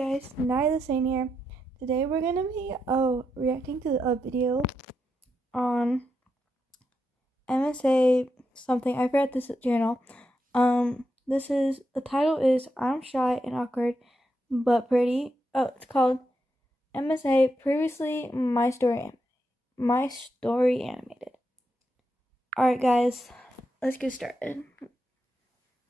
guys, Nyla Sane here. Today we're gonna be reacting to a video on MSA something. I forgot this channel. The title is I'm Shy and Awkward but Pretty. Oh, it's called MSA Previously My Story Animated. Alright guys, let's get started.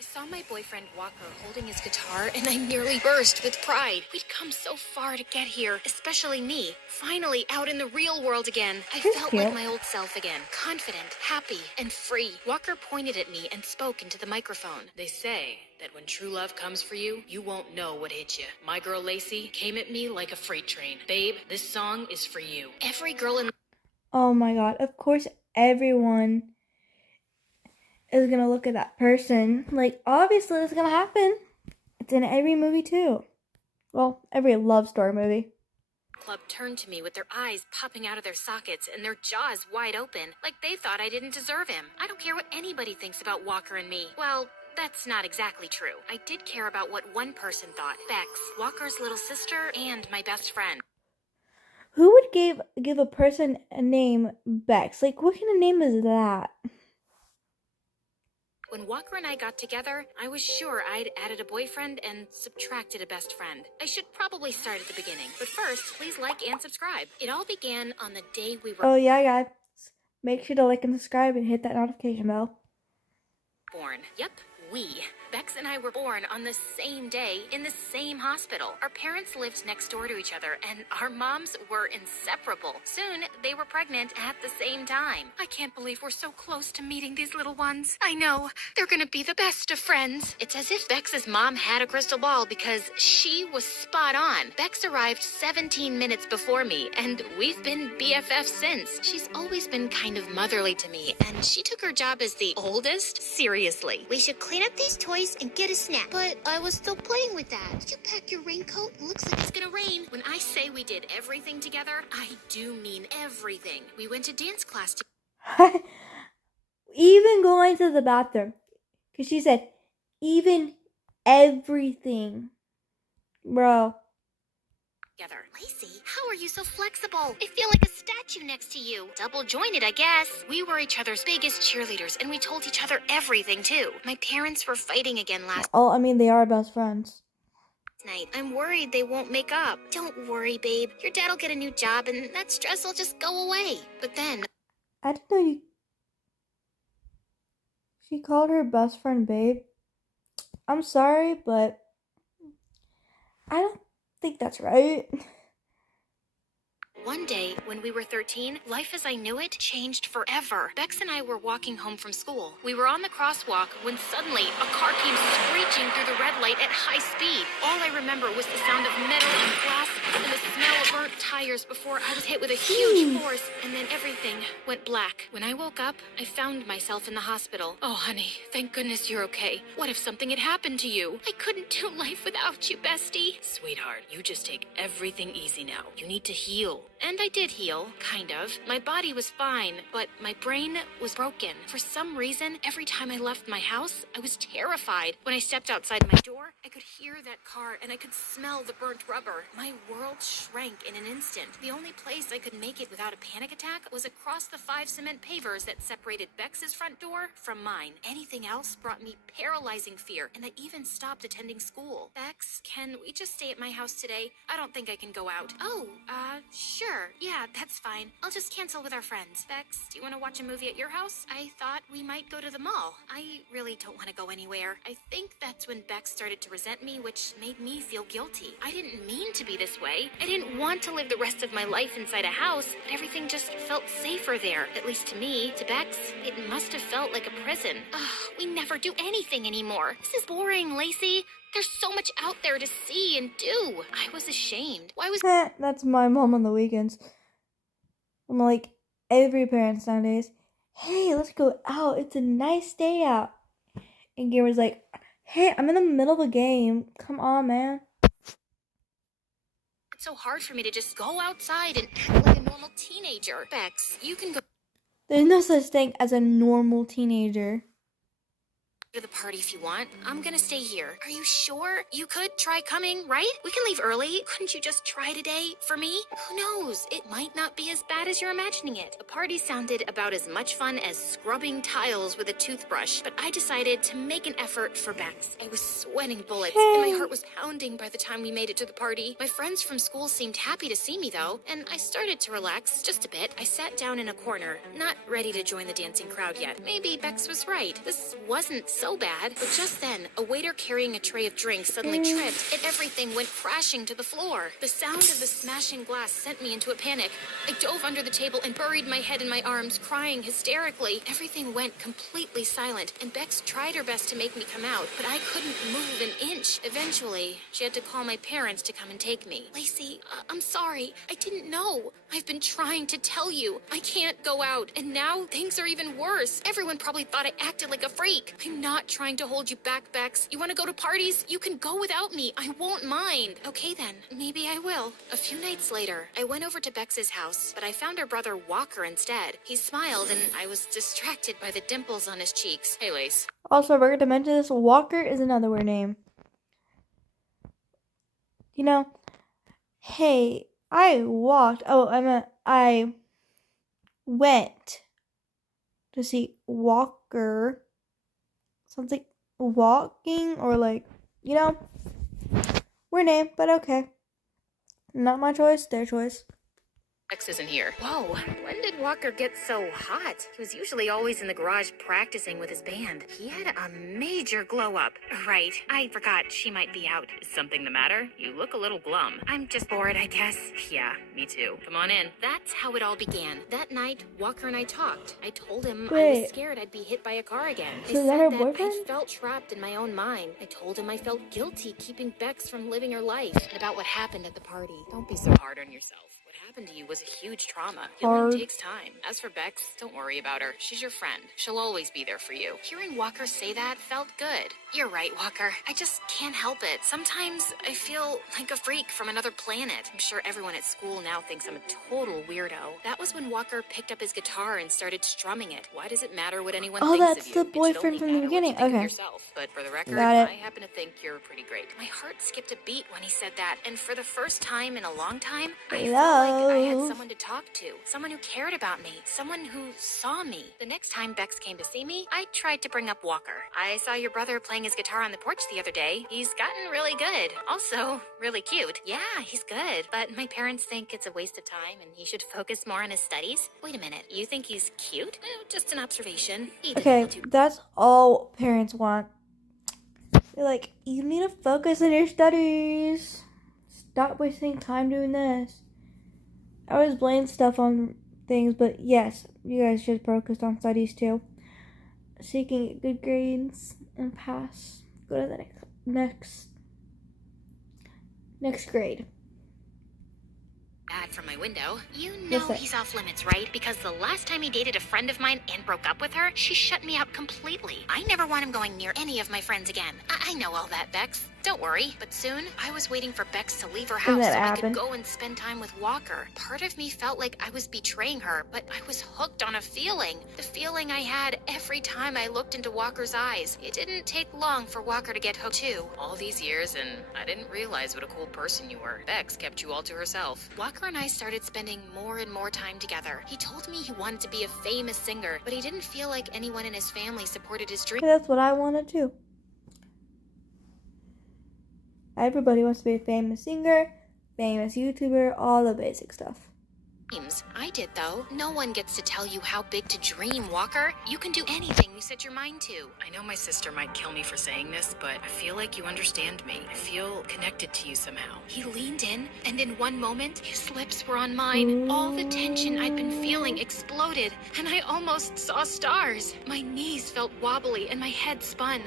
I saw my boyfriend Walker holding his guitar and I nearly burst with pride. We'd come so far to get here, especially me. Finally out in the real world again. I felt like my old self again. Confident, happy, and free. Walker pointed at me and spoke into the microphone. They say that when true love comes for you, you won't know what hit you. My girl Lacey came at me like a freight train. Babe, this song is for you. Every girl in... Oh my god, of course everyone is gonna look at that person. Like, obviously it's gonna happen. It's in every movie too. Well, every love story movie. Club turned to me with their eyes popping out of their sockets and their jaws wide open, like they thought I didn't deserve him. I don't care what anybody thinks about Walker and me. Well, that's not exactly true. I did care about what one person thought. Bex, Walker's little sister and my best friend. Who would give a person a name Bex? Like, what kind of name is that? When Walker and I got together, I was sure I'd added a boyfriend and subtracted a best friend. I should probably start at the beginning. But first, please like and subscribe. It all began on the day we were... Oh yeah, guys. Make sure to like and subscribe and hit that notification bell. Born. Yep, we. Bex and I were born on the same day in the same hospital. Our parents lived next door to each other, and our moms were inseparable. Soon, they were pregnant at the same time. I can't believe we're so close to meeting these little ones. I know. They're gonna be the best of friends. It's as if Bex's mom had a crystal ball because she was spot on. Bex arrived 17 minutes before me, and we've been BFFs since. She's always been kind of motherly to me, and she took her job as the oldest seriously. We should clean up these toys and get a snack. But I was still playing with that. Did you pack your raincoat? It looks like It's gonna rain. When I say we did everything together, I do mean everything. We went to dance class Even going to the bathroom. Because she said, even everything. Bro. together. Lacey, how are you so flexible? I feel like a statue next to you. Double jointed, I guess. We were each other's biggest cheerleaders, and we told each other everything, too. My parents were fighting again last They are best friends. night. I'm worried they won't make up. Don't worry, babe. Your dad'll get a new job, and that stress will just go away. But then... I didn't know you... She called her best friend babe. I'm sorry, but I don't think that's right. One day, when we were 13, life as I knew it changed forever. Bex and I were walking home from school. We were on the crosswalk when suddenly a car came screeching through the red light at high speed. All I remember was the sound of metal and glass and the smell of burnt tires before I was hit with a huge force, and then everything went black. When I woke up, I found myself in the hospital. Oh, honey, thank goodness you're okay. What if something had happened to you? I couldn't do life without you, bestie. Sweetheart, you just take everything easy now. You need to heal. And I did heal, kind of. My body was fine, but my brain was broken. For some reason, every time I left my house, I was terrified. When I stepped outside my door, I could hear that car and I could smell the burnt rubber. My world shrank in an instant. The only place I could make it without a panic attack was across the 5 cement pavers that separated Bex's front door from mine. Anything else brought me paralyzing fear, and I even stopped attending school. Bex, can we just stay at my house today? I don't think I can go out. Oh, sure. Yeah, that's fine. I'll just cancel with our friends. Bex, do you want to watch a movie at your house? I thought we might go to the mall. I really don't want to go anywhere. I think that's when Bex started to resent me, which made me feel guilty. I didn't mean to be this way. I didn't want to live the rest of my life inside a house, but everything just felt safer there. At least to me. To Bex, it must have felt like a prison. Ugh, we never do anything anymore. This is boring, Lacey. There's so much out there to see and do. I was ashamed. Why was... That's my mom on the weekends. I'm like every parent nowadays. Hey, let's go out. It's a nice day out. And Gamer's like, hey, I'm in the middle of a game. Come on, man. It's so hard for me to just go outside and act like a normal teenager. Bex, you can go... There's no such thing as a normal teenager. to the party if you want. I'm gonna stay here. Are you sure? You could try coming, right? We can leave early. Couldn't you just try today for me? Who knows? It might not be as bad as you're imagining it. The party sounded about as much fun as scrubbing tiles with a toothbrush, but I decided to make an effort for Bex. I was sweating bullets, and my heart was pounding by the time we made it to the party. My friends from school seemed happy to see me, though, and I started to relax just a bit. I sat down in a corner, not ready to join the dancing crowd yet. Maybe Bex was right. This wasn't so bad, but just then, a waiter carrying a tray of drinks suddenly tripped, and everything went crashing to the floor. The sound of the smashing glass sent me into a panic. I dove under the table and buried my head in my arms, crying hysterically. Everything went completely silent, and Bex tried her best to make me come out, but I couldn't move an inch. Eventually, she had to call my parents to come and take me. Lacey, I'm sorry. I didn't know. I've been trying to tell you. I can't go out, and now things are even worse. Everyone probably thought I acted like a freak. I'm not trying to hold you back, Bex. You want to go to parties? You can go without me. I won't mind. Okay then, maybe I will. A few nights later, I went over to Bex's house, but I found her brother Walker instead. He smiled, and I was distracted by the dimples on his cheeks. Hey, Lace. Also, I forgot to mention this. Walker is another weird name. You know, hey, I went to see Walker. Something walking or like, weird name, but okay. Not my choice, their choice. Bex isn't here. Whoa, when did Walker get so hot? He was usually always in the garage practicing with his band. He had a major glow up. Right, I forgot she might be out. Is something the matter? You look a little glum. I'm just bored, I guess. Yeah, me too. Come on in. That's how it all began. That night, Walker and I talked. I told him I was scared I'd be hit by a car again. I is that her said boyfriend? I felt trapped in my own mind. I told him I felt guilty keeping Bex from living her life, and about what happened at the party. Don't be so hard on yourself. What happened to you was a huge trauma. Healing takes time. As for Bex, don't worry about her. She's your friend. She'll always be there for you. Hearing Walker say that felt good. You're right, Walker. I just can't help it. Sometimes I feel like a freak from another planet. I'm sure everyone at school now thinks I'm a total weirdo. That was when Walker picked up his guitar and started strumming it. Why does it matter what anyone thinks of you? That's the boyfriend from the beginning. Okay. Okay. But for the record, Got it. I happen to think you're pretty great. My heart skipped a beat when he said that, and for the first time in a long time, I felt like I had someone to talk to, someone who cared about me, someone who saw me. The next time Bex came to see me, I tried to bring up Walker. I saw your brother playing his guitar on the porch the other day. He's gotten really good. Also, really cute. Yeah, he's good. But my parents think it's a waste of time and he should focus more on his studies. Wait a minute, you think he's cute? Just an observation. Okay, that's all parents want. They're like, you need to focus on your studies. Stop wasting time doing this. I always blame stuff on things, but yes, you guys should focus on studies too. Seeking good grades and pass. Go to the next grade. Ad from my window. You know he's off limits, right? Because the last time he dated a friend of mine and broke up with her, she shut me out completely. I never want him going near any of my friends again. I know all that, Bex. Don't worry. But soon, I was waiting for Bex to leave her house so I could go and spend time with Walker. Part of me felt like I was betraying her, but I was hooked on a feeling. The feeling I had every time I looked into Walker's eyes. It didn't take long for Walker to get hooked too. All these years, and I didn't realize what a cool person you were. Bex kept you all to herself. Walker and I started spending more and more time together. He told me he wanted to be a famous singer, but he didn't feel like anyone in his family supported his dream. That's what I want to do. Everybody wants to be a famous singer, famous YouTuber, all the basic stuff. I did, though. No one gets to tell you how big to dream, Walker. You can do anything you set your mind to. I know my sister might kill me for saying this, but I feel like you understand me. I feel connected to you somehow. He leaned in, and in one moment, his lips were on mine. All the tension I'd been feeling exploded, and I almost saw stars. My knees felt wobbly, and my head spun.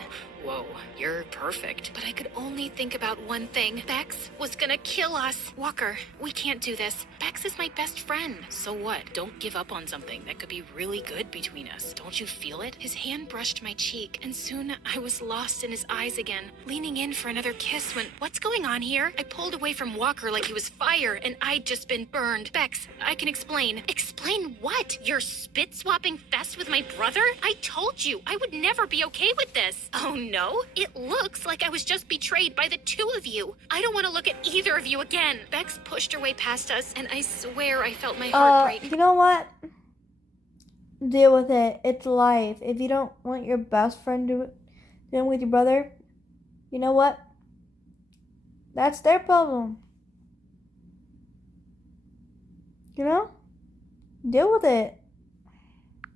Whoa, you're perfect. But I could only think about one thing. Bex was gonna kill us. Walker, we can't do this. Bex is my best friend. So what? Don't give up on something that could be really good between us. Don't you feel it? His hand brushed my cheek, and soon I was lost in his eyes again, leaning in for another kiss when, what's going on here? I pulled away from Walker like he was fire, and I'd just been burned. Bex, I can explain. Explain what? Your spit-swapping fest with my brother? I told you I would never be okay with this. Oh no? It looks like I was just betrayed by the two of you. I don't want to look at either of you again. Bex pushed her way past us, and I swear I felt my heart break. You know what? Deal with it. It's life. If you don't want your best friend doing with your brother, you know what? That's their problem. You know? Deal with it.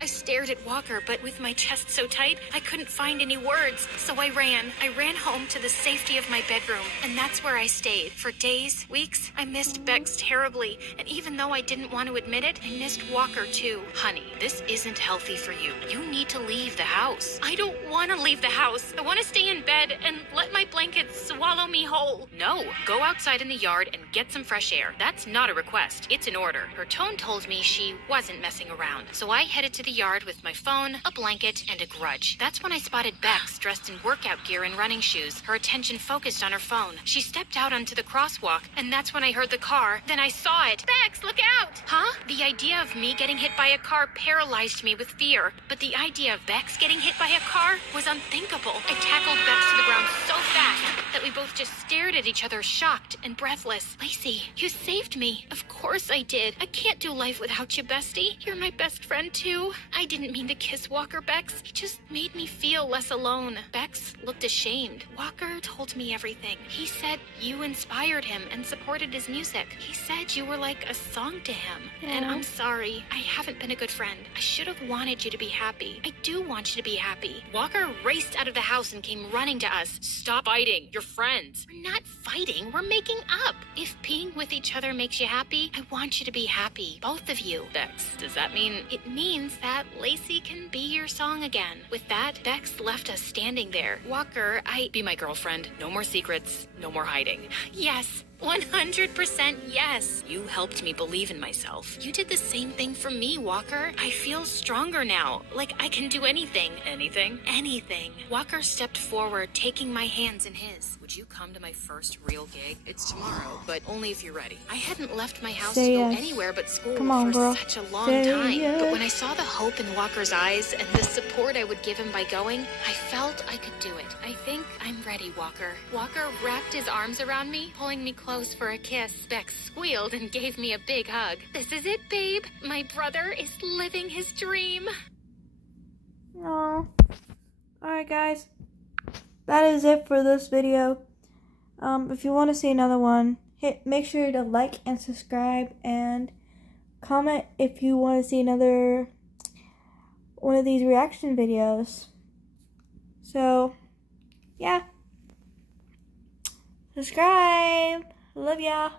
I stared at Walker, but with my chest so tight, I couldn't find any words. So I ran. I ran home to the safety of my bedroom, and that's where I stayed. For days, weeks, I missed Bex terribly, and even though I didn't want to admit it, I missed Walker too. Honey, this isn't healthy for you. You need to leave the house. I don't want to leave the house. I want to stay in bed and let my blankets swallow me whole. No, go outside in the yard and get some fresh air. That's not a request. It's an order. Her tone told me she wasn't messing around, so I headed to the yard with my phone, a blanket, and a grudge. That's when I spotted Bex dressed in workout gear and running shoes, her attention focused on her phone. She stepped out onto the crosswalk, and that's when I heard the car. Then I saw it. Bex, look out! Huh? The idea of me getting hit by a car paralyzed me with fear, but the idea of Bex getting hit by a car was unthinkable. I tackled Bex to the ground so fast that we both just stared at each other, shocked and breathless. Lacey, you saved me. Of course I did. I can't do life without you, bestie. You're my best friend, too. I didn't mean to kiss Walker, Bex. He just made me feel less alone. Bex looked ashamed. Walker told me everything. He said you inspired him and supported his music. He said you were like a song to him. And I'm sorry. I haven't been a good friend. I should have wanted you to be happy. I do want you to be happy. Walker raced out of the house and came running to us. Stop fighting. You're friends. We're not fighting. We're making up. If being with each other makes you happy, I want you to be happy. Both of you. Bex, does that mean? It means that Lacey can be your song again. With that, Bex left us standing there. Walker, Be my girlfriend. No more secrets. No more hiding. Yes. 100% yes. You helped me believe in myself. You did the same thing for me, Walker. I feel stronger now. Like I can do anything. Anything? Anything. Walker stepped forward, taking my hands in his. Would you come to my first real gig? It's tomorrow, but only if you're ready. I hadn't left my house to go anywhere but school for such a long time. But when I saw the hope in Walker's eyes and the support I would give him by going, I felt I could do it. I think I'm ready, Walker. Walker wrapped his arms around me, pulling me close for a kiss. Bex squealed and gave me a big hug. This is it, babe. My brother is living his dream. Aww. Alright, guys. That is it for this video. If you want to see another one, make sure to like and subscribe and comment if you want to see another one of these reaction videos. So, yeah. Subscribe. Love ya.